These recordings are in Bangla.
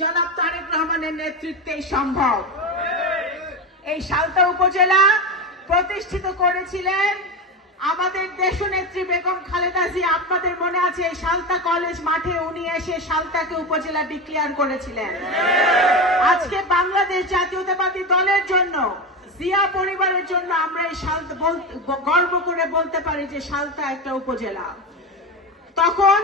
জনাব তারেক রহমানের নেতৃত্বেই সম্ভব। এই সালতা উপজেলা প্রতিষ্ঠিত করেছিলেন আমাদের দেশনেত্রী বেগম খালেদা জিয়া। আপনাদের মনে আছে এই সালতা কলেজ মাঠে উনি এসে সালতাকে উপজেলা ডিক্লেয়ার করেছিলেন। আজকে বাংলাদেশ জাতীয়তাবাদী দলের জন্য, জিয়া পরিবারের জন্য আমরা এই সালতা গর্ব করে বলতে পারি যে সালতা একটা উপজেলা। তখন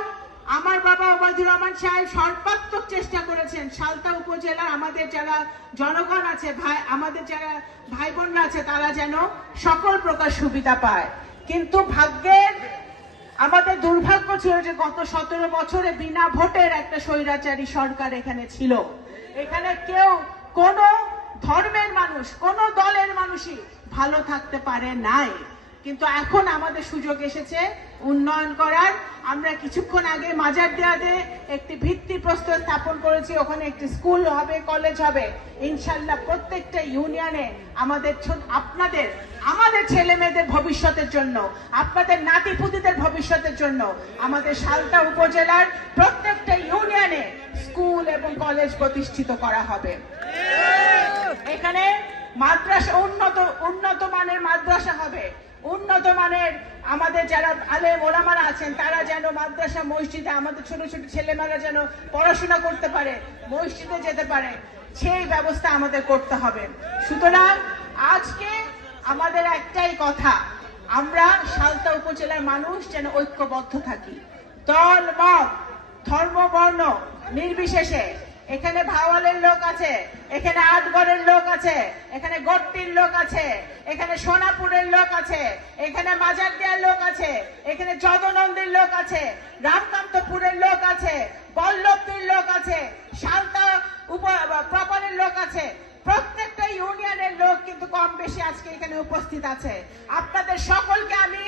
আমার বাবা ওবায়দুর রহমান সাহেব সর্বাত্মক চেষ্টা করেছেন সালতা উপজেলার আমাদের যারা জনগণ আছে, আমাদের যারা ভাই বোনরা আছে, তারা যেন সকল প্রকার সুবিধা পায়। কিন্তু ভাগ্যের আমাদের দুর্ভাগ্য ছিল যে গত 17 বছরে বিনা ভোটের একটা স্বৈরাচারী সরকার এখানে ছিল। এখানে কেউ, কোন ধর্মের মানুষ, কোন দলের মানুষই ভালো থাকতে পারে নাই। কিন্তু এখন আমাদের সুযোগ এসেছে উন্নয়ন করার। আমরা কিছুক্ষণ আগে মাজারদিয়াতে একটি ভিত্তিপ্রস্তর স্থাপন করেছি। ওখানে একটি স্কুল হবে, কলেজ হবে। ইনশাল্লাহ প্রত্যেকটা ইউনিয়নে আমাদের ছেলে মেয়েদের ভবিষ্যতের জন্য, আপনাদের নাতিপুতিদের ভবিষ্যতের জন্য আমাদের সালতা উপজেলার প্রত্যেকটা ইউনিয়নে স্কুল এবং কলেজ প্রতিষ্ঠিত করা হবে। এখানে মাদ্রাসা, উন্নত মানের মাদ্রাসা হবে। উন্নত মানের আমাদের যারা আলেম ওলামারা আছেন তারা যেন মাদ্রাসা, মসজিদে আমাদের ছোট ছোট ছেলেমেয়েরা যেন পড়াশোনা করতে পারে, মসজিদে যেতে পারে, সেই ব্যবস্থা আমাদের করতে হবে। সুতরাং আজকে আমাদের একটাই কথা, আমরা সালতা উপজেলার মানুষ যেন ঐক্যবদ্ধ থাকি, দল মত ধর্ম বর্ণ নির্বিশেষে। এখানে ভাওয়ালের লোক আছে, এখানে আটগড়ের লোক আছে, এখানে গট্টির লোক আছে, এখানে সোনাপুরের লোক আছে, এখানে মাজারদিয়ার লোক আছে, এখানে যদনন্দের লোক আছে, রামকান্তপুরের লোক আছে, বল্লভপুরের লোক আছে, সালতা প্রপারের লোক আছে। প্রত্যেকটা ইউনিয়নের লোক কিন্তু কম বেশি আজকে এখানে উপস্থিত আছে। আপনাদের সকলকে আমি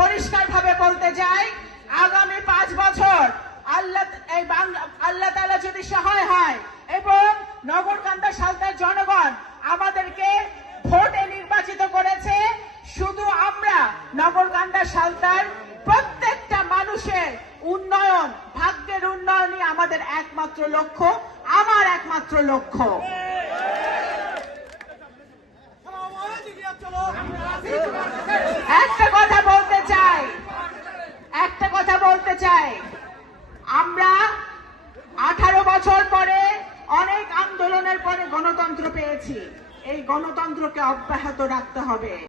পরিষ্কারভাবে বলতে চাই, আগামী 5 বছর আল্লাহ তাআলা যদি সহায় হয় এবং নগরকান্দা সালতার জনগণ আমাদেরকে ভোটে নির্বাচিত করেছে, শুধু আমরা নগরকান্দা সালতার প্রত্যেকটা মানুষের উন্নয়ন, ভাগ্যের উন্নয়নই আমাদের একমাত্র লক্ষ্য, আমার একমাত্র লক্ষ্য। একটা কথা বলতে চাই, আমরা 18 বছর পরে অনেক আন্দোলনের পরে গণতন্ত্র পেয়েছি। এই গণতন্ত্রকে অব্যাহত রাখতে হবে।